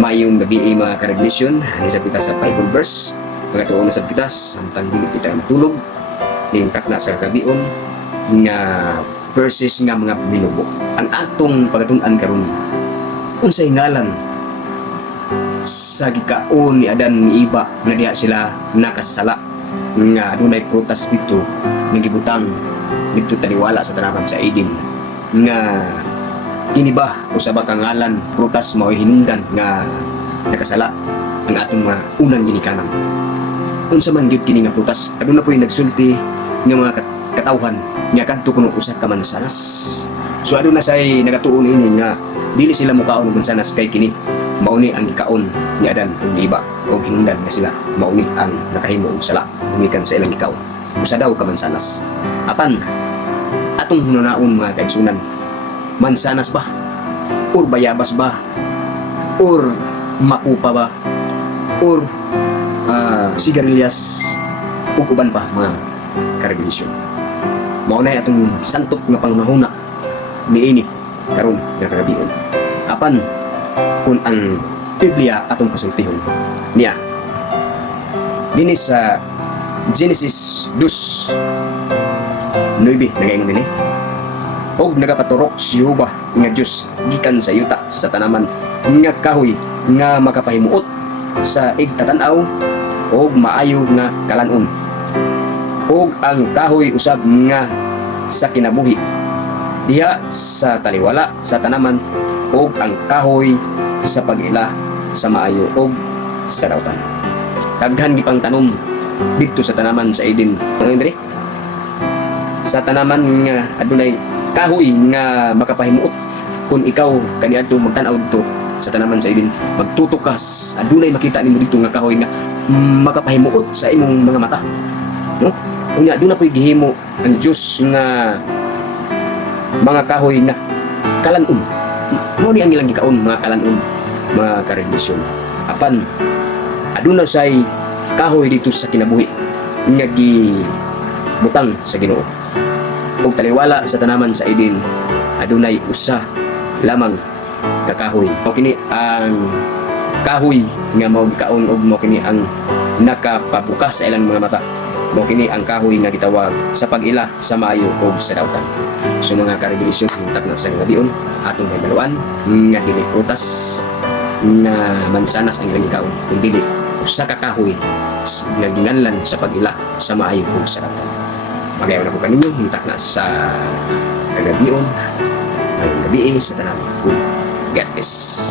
Mayong gabi mga karignisyon, isa kita sa Bible verse. Pagkatuon sa kita, samtang dili kita matulog, ningtak na sa kabion, nga verses nga mga binubo. Ang atong pagkatunan karon unsay ngalan sa gikaon ni Adan ni Eva nga diha sila nakasala nga adunay prutas dito nga gibutang dito taliwala sa tanaman sa Eden nga kini ba usaba ka ngalan prutas mao hinungdan nga nakasala ang atong mga unang ginikanan. Unsa man gyud kini nga prutas aduna po'y nagsulti nga mga katawhan nga kadto kuno usa ka mansanas. So aduna say nagatuon ini nga dili sila mukaon og mansanas kay kini mauni ang gikaon ni Adan ug ni Eva og hinungdan nga sila mauni ang nakahimo og sala umikan sa ilang gikaon. Usa daw ka mansanas. Apan atong hunaon mga kaigsunan, mansanas ba? Or bayabas ba? Or makupa ba? Or sigarilyas ug uban pa mga karignisyon. Mao na atong santop nga pangunahuna niini karon nga kagabion. Apan kung ang Biblia atong pasultihon niya dinhi sa Genesis 2:9 nagaingon dinhi og nagapaturok si Jehova nga Dios gikan sa yuta sa tanaman nga kahoy nga makapahimuot sa igtatanaw og maayo nga kalanon og ang kahoy usab nga sa kinabuhi diha sa taliwala sa tanaman og ang kahoy sa pag-ila sa maayo og sa dawtan. Daghan gipang tanom didto sa tanaman sa Eden. Andre sa tanaman nga adunay kahoy nga makapahimuot kung ikaw kaniadto magtan-aw dito sa tanaman sa Eden magtutukas adunay makita nimo dito nga kahoy nga makapahimuot sa imong mga mata, no? Unya aduna po'y gihimo ang Dios nga mga kahoy nga kalanon. Mao ni ang ilang gikaon mga kalanon mga karignisyon. Apan aduna say kahoy dito sa kinabuhi nga gibutang sa Ginoo ug taliwala sa tanaman sa Eden adunay usa lamang ka kahoy. Mao kini ang kahoy nga mao gikaon ug mao kini ang nakapabukas sa ilang mga mata. Mao kini ang kahoy nga gitawag sa pag-ila sa maayo ug sa dawtan. So mga karignisyon hintak na sa gabion atong hibaluan nga dili prutas nga mansanas ang ilang gikaon ug dili usa ka kahoy nga ginganlan sa pag-ila sa maayo ug sa dawtan. Magayon ako kaninyo hintak na sa gabion ngayong gabi sa tanan. God bless.